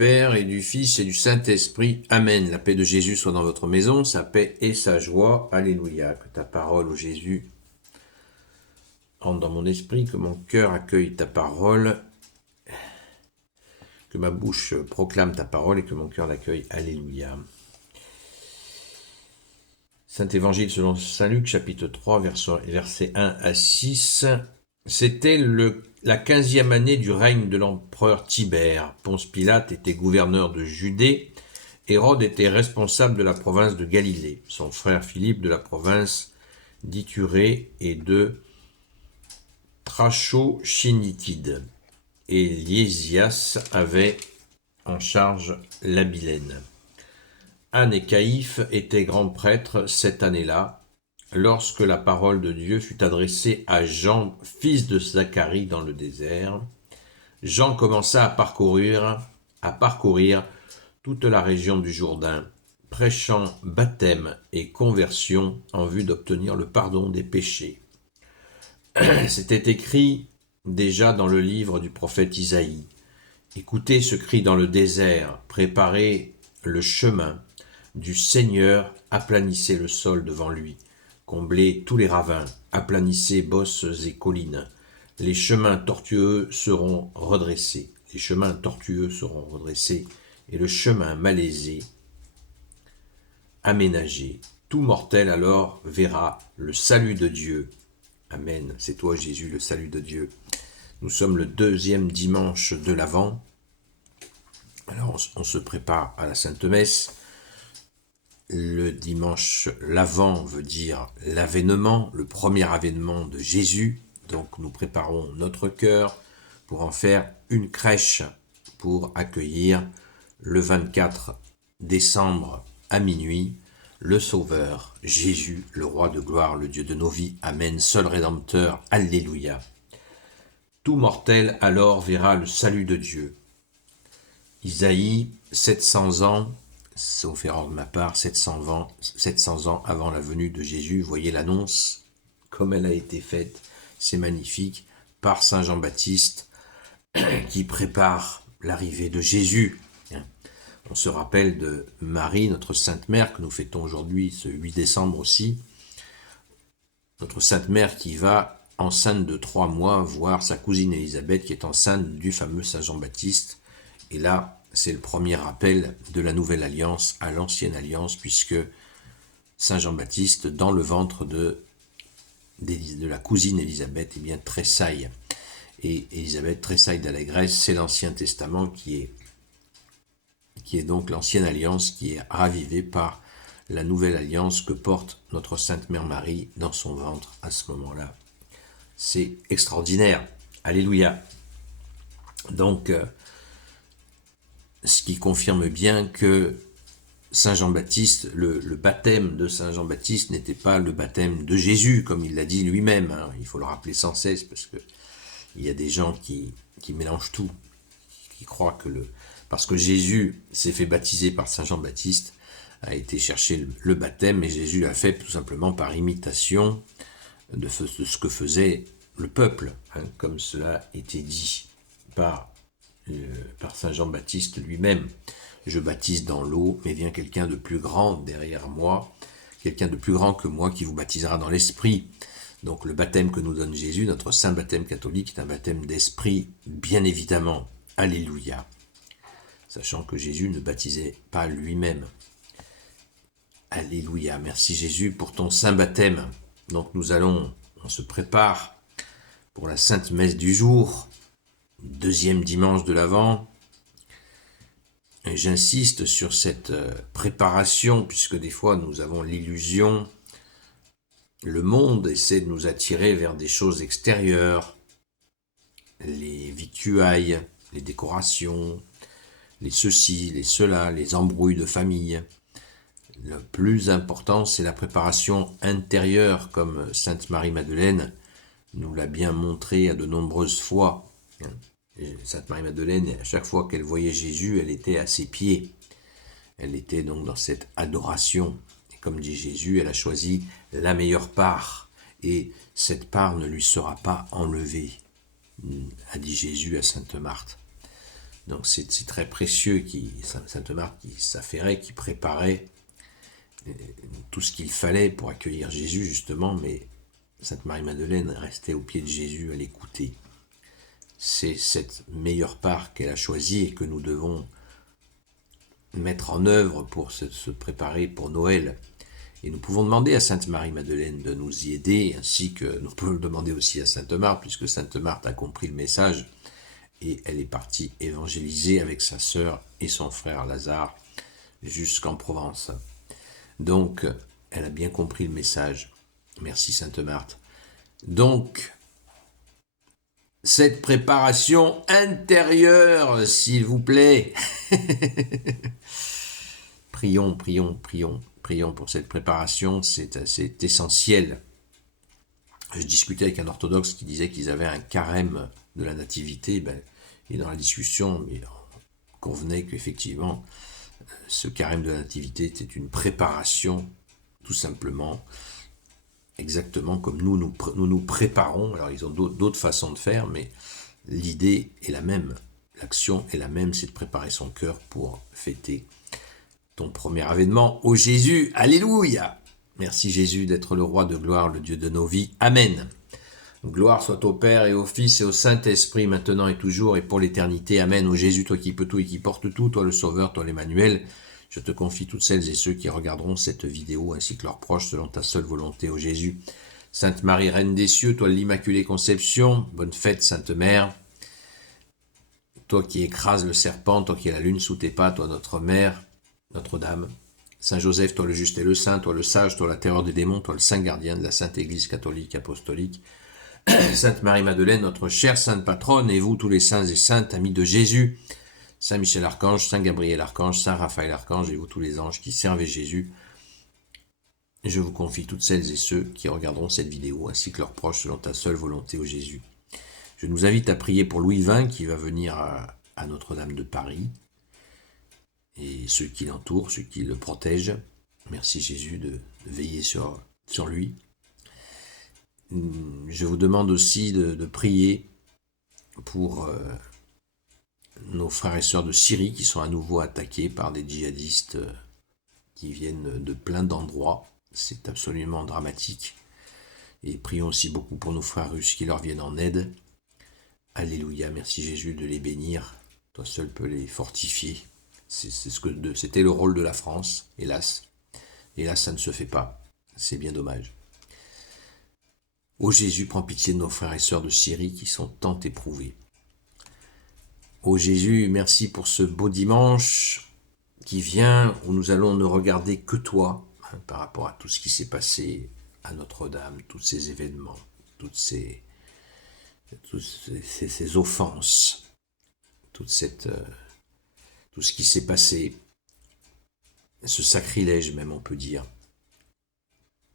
Père et du Fils et du Saint-Esprit. Amen. La paix de Jésus soit dans votre maison, sa paix et sa joie. Alléluia. Que ta parole, ô Jésus, entre dans mon esprit, que mon cœur accueille ta parole, que ma bouche proclame ta parole et que mon cœur l'accueille. Alléluia. Saint Évangile selon saint Luc, chapitre 3, versets 1 à 6. C'était la 15e année du règne de l'empereur Tibère. Ponce Pilate était gouverneur de Judée. Hérode était responsable de la province de Galilée. Son frère Philippe de la province d'Iturée et de Trachochinitide. Et Lysias avait en charge l'Abilène. Anne et Caïphe étaient grands prêtres cette année-là, lorsque la parole de Dieu fut adressée à Jean, fils de Zacharie, dans le désert. Jean commença à parcourir toute la région du Jourdain, prêchant baptême et conversion en vue d'obtenir le pardon des péchés. C'était écrit déjà dans le livre du prophète Isaïe. Écoutez ce cri dans le désert, préparez le chemin du Seigneur, aplanissez le sol devant lui, comblez tous les ravins, aplanissez bosses et collines. Les chemins tortueux seront redressés, et le chemin malaisé aménagé. Tout mortel alors verra le salut de Dieu. Amen. C'est toi Jésus, le salut de Dieu. Nous sommes le 2e dimanche de l'Avent. Alors on se prépare à la Sainte Messe. Le dimanche, l'Avent veut dire l'avènement, le premier avènement de Jésus. Donc nous préparons notre cœur pour en faire une crèche pour accueillir le 24 décembre à minuit le Sauveur, Jésus, le Roi de gloire, le Dieu de nos vies. Amen. Seul Rédempteur. Alléluia. Tout mortel alors verra le salut de Dieu. Isaïe, 700 ans, sauf erreur de ma part, 700 ans avant la venue de Jésus. Voyez l'annonce, comme elle a été faite, c'est magnifique, par Saint Jean-Baptiste, qui prépare l'arrivée de Jésus. On se rappelle de Marie, notre Sainte Mère, que nous fêtons aujourd'hui, ce 8 décembre aussi. Notre Sainte Mère qui va, enceinte de 3 mois, voir sa cousine Élisabeth, qui est enceinte du fameux Saint Jean-Baptiste. Et là, c'est le premier rappel de la Nouvelle Alliance à l'Ancienne Alliance, puisque Saint Jean-Baptiste, dans le ventre de la cousine Élisabeth, eh bien, tressaille. Et Élisabeth tressaille d'allégresse, c'est l'Ancien Testament qui est donc l'Ancienne Alliance, qui est ravivée par la Nouvelle Alliance que porte notre Sainte Mère Marie dans son ventre à ce moment-là. C'est extraordinaire. Alléluia. Donc, ce qui confirme bien que Saint Jean-Baptiste, le baptême de Saint Jean-Baptiste n'était pas le baptême de Jésus, comme il l'a dit lui-même. Il faut le rappeler sans cesse, parce que il y a des gens qui mélangent tout, qui croient que parce que Jésus s'est fait baptiser par Saint Jean-Baptiste, a été chercher le baptême, et Jésus l'a fait tout simplement par imitation de ce que faisait le peuple, comme cela était dit par Saint Jean-Baptiste lui-même. Je baptise dans l'eau, mais vient quelqu'un de plus grand derrière moi, quelqu'un de plus grand que moi qui vous baptisera dans l'esprit. Donc le baptême que nous donne Jésus, notre saint baptême catholique, est un baptême d'esprit, bien évidemment. Alléluia. Sachant que Jésus ne baptisait pas lui-même. Alléluia. Merci Jésus pour ton saint baptême. Donc on se prépare pour la sainte messe du jour, 2e dimanche de l'Avent. Et j'insiste sur cette préparation, puisque des fois nous avons l'illusion, le monde essaie de nous attirer vers des choses extérieures, les victuailles, les décorations, les ceci, les cela, les embrouilles de famille. Le plus important, c'est la préparation intérieure, comme Sainte Marie-Madeleine nous l'a bien montré à de nombreuses fois. Sainte Marie-Madeleine, à chaque fois qu'elle voyait Jésus, elle était à ses pieds. Elle était donc dans cette adoration. Et comme dit Jésus, elle a choisi la meilleure part. Et cette part ne lui sera pas enlevée, a dit Jésus à Sainte Marthe. Donc c'est très précieux, Sainte Marthe qui s'affairait, qui préparait tout ce qu'il fallait pour accueillir Jésus justement, mais Sainte Marie-Madeleine restait au pied de Jésus à l'écouter. C'est cette meilleure part qu'elle a choisie et que nous devons mettre en œuvre pour se préparer pour Noël. Et nous pouvons demander à Sainte Marie-Madeleine de nous y aider, ainsi que nous pouvons le demander aussi à Sainte Marthe, puisque Sainte Marthe a compris le message et elle est partie évangéliser avec sa sœur et son frère Lazare jusqu'en Provence. Donc, elle a bien compris le message. Merci Sainte Marthe. Donc, cette préparation intérieure, s'il vous plaît. Prions pour cette préparation, c'est essentiel. Je discutais avec un orthodoxe qui disait qu'ils avaient un carême de la nativité, et dans la discussion, il convenait qu'effectivement, ce carême de la nativité était une préparation, tout simplement, exactement comme nous nous préparons. Alors ils ont d'autres façons de faire, mais l'idée est la même, l'action est la même, c'est de préparer son cœur pour fêter ton premier avènement au Jésus. Alléluia! Merci Jésus d'être le roi de gloire, le Dieu de nos vies. Amen. Gloire soit au Père et au Fils et au Saint-Esprit, maintenant et toujours et pour l'éternité. Amen. Ô Jésus, toi qui peux tout et qui portes tout, toi le Sauveur, toi l'Emmanuel, je te confie toutes celles et ceux qui regarderont cette vidéo ainsi que leurs proches selon ta seule volonté, ô Jésus. Sainte Marie, Reine des cieux, toi l'Immaculée Conception, bonne fête Sainte Mère. Toi qui écrases le serpent, toi qui as la lune sous tes pas, toi notre Mère, Notre-Dame. Saint Joseph, toi le juste et le saint, toi le sage, toi la terreur des démons, toi le saint gardien de la Sainte Église catholique apostolique. Sainte Marie-Madeleine, notre chère sainte patronne, et vous tous les saints et saintes, amis de Jésus, Saint Michel Archange, Saint Gabriel Archange, Saint Raphaël Archange, et vous tous les anges qui servez Jésus, je vous confie toutes celles et ceux qui regarderont cette vidéo, ainsi que leurs proches, selon ta seule volonté, ô Jésus. Je nous invite à prier pour Louis XX, qui va venir à Notre-Dame de Paris, et ceux qui l'entourent, ceux qui le protègent. Merci Jésus de veiller sur lui. Je vous demande aussi de prier pour nos frères et sœurs de Syrie qui sont à nouveau attaqués par des djihadistes qui viennent de plein d'endroits. C'est absolument dramatique. Et prions aussi beaucoup pour nos frères russes qui leur viennent en aide. Alléluia, merci Jésus de les bénir. Toi seul peux les fortifier. C'était le rôle de la France, hélas. Hélas, ça ne se fait pas. C'est bien dommage. Ô Jésus, prends pitié de nos frères et sœurs de Syrie qui sont tant éprouvés. Ô Jésus, merci pour ce beau dimanche qui vient où nous allons ne regarder que toi par rapport à tout ce qui s'est passé à Notre-Dame, tous ces événements, toutes ces offenses, tout ce qui s'est passé, ce sacrilège même on peut dire.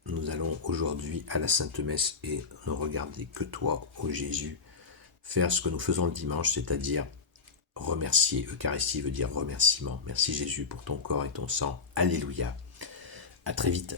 Nous allons aujourd'hui à la Sainte Messe et ne regarder que toi, ô Jésus, faire ce que nous faisons le dimanche, c'est-à-dire remercier. Eucharistie veut dire remerciement. Merci Jésus pour ton corps et ton sang. Alléluia. À très vite.